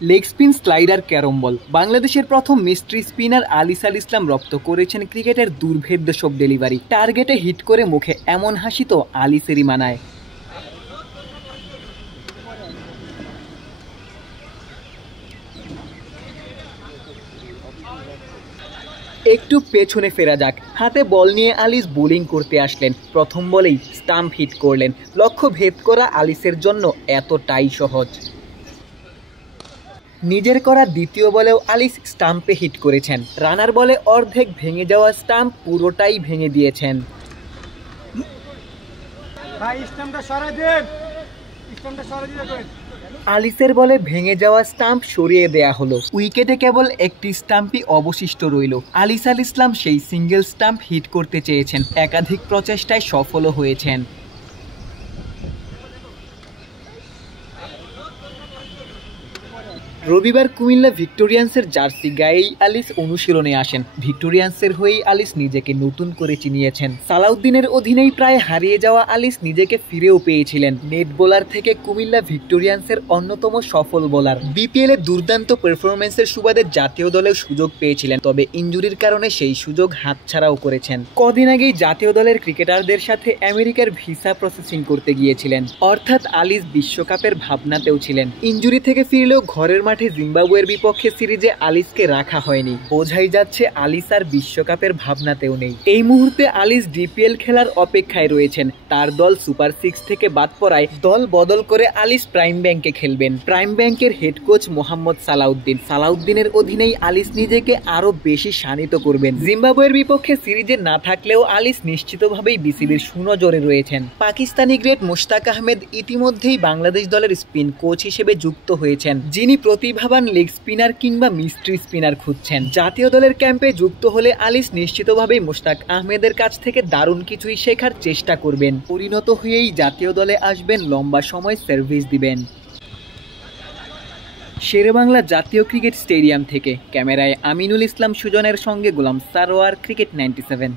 Leg spin slider carrom ball. বাংলাদেশের প্রথম mystery spinner আলিস আল ইসলাম রপ্ত করেছেন ক্রিকেটের দুর্ভেদ্য সব ডেলিভারি। টার্গেটে হিট করে মুখে এমন হাসি তো আলিসেরই মানায়। একটু পেছনে ফেরা যাক। হাতে বল নিয়ে আলিস বোলিং করতে আসলেন, প্রথম বলেই স্টাম্প হিট করলেন। লক্ষ্য ভেদ করা আলিসের জন্য এতটাই সহজ। নিজের করা দ্বিতীয় বলেও আলিস স্টাম্পে হিট করেছেন। রানার বলে অর্ধেক ভেঙে যাওয়া স্টাম্প পুরোটাই ভেঙে দিয়েছেন। আলিসের বলে ভেঙে যাওয়া স্টাম্প সরিয়ে দেয়া হলো। উইকেটে কেবল একটি স্টাম্পই অবশিষ্ট রইল। আলিস আল ইসলাম সেই সিঙ্গেল স্টাম্প হিট করতে চেয়েছেন, একাধিক প্রচেষ্টায় সফলও হয়েছেন। রবিবার কুমিল্লা ভিক্টোরিয়ান্সের জার্সি গায়েই আলিস অনুশীলনে আসেন। ভিক্টোরিয়ান্সের হয়েই আলিস নিজেকে নতুন করে চিনিয়েছেন। সালাউদ্দিনের অধীনেই প্রায় হারিয়ে যাওয়া আলিস নিজেকে ফিরেও পেয়েছিলেন। নেট বোলার থেকে কুমিল্লা ভিক্টোরিয়ান্সের অন্যতম সফল বোলার। বিপিএল এ দুর্দান্ত পারফরমেন্সের সুবাদে জাতীয় দলেও সুযোগ পেয়েছিলেন, তবে ইনজুরির কারণে সেই সুযোগ হাতছাড়াও করেছেন। কদিন আগেই জাতীয় দলের ক্রিকেটারদের সাথে আমেরিকার ভিসা প্রসেসিং করতে গিয়েছিলেন, অর্থাৎ আলিস বিশ্বকাপের ভাবনাতেও ছিলেন। ইনজুরি থেকে ফিরলেও ঘরের মাঠে জিম্বাবুয়ের বিপক্ষে সিরিজে আলিসকে রাখা হয়নি। বোঝাই যাচ্ছে আলিস আর বিশ্বকাপের ভাবনাতেও নেই। এই মুহূর্তে আলিস ডিপিএল খেলার অপেক্ষায় রয়েছেন। তার দল সুপার 6 থেকে বাদ পড়ায় দল বদল করে আলিস প্রাইম ব্যাংকে খেলবেন। প্রাইম ব্যাংকের হেড কোচ মোহাম্মদ সালাউদ্দিনের অধীনেই আলিস নিজেকে আরো বেশি শানিত করবেন। জিম্বাবুয়ের বিপক্ষে সিরিজে না থাকলেও আলিস নিশ্চিতভাবেই বিসিবির সুনজরে রয়েছেন। পাকিস্তানি গ্রেট মুশতাক আহমেদ ইতিমধ্যেই বাংলাদেশ দলের স্পিন কোচ হিসেবে যুক্ত হয়েছেন, যিনি প্রতিভাবান লেগ স্পিনার কিংবা মিস্ট্রি স্পিনার খুঁজছেন। জাতীয় দলের ক্যাম্পে যুক্ত হলে আলিস নিশ্চিতভাবেই মুশতাক আহমেদের কাছ থেকে দারুণ কিছুই শেখার চেষ্টা করবেন। পরিণত হয়েই জাতীয় দলে আসবেন, লম্বা সময় সার্ভিস দিবেন। শেরেবাংলা জাতীয় ক্রিকেট স্টেডিয়াম থেকে ক্যামেরায় আমিনুল ইসলাম সুজনের সঙ্গে গোলাম সারোয়ার, ক্রিকেট 97।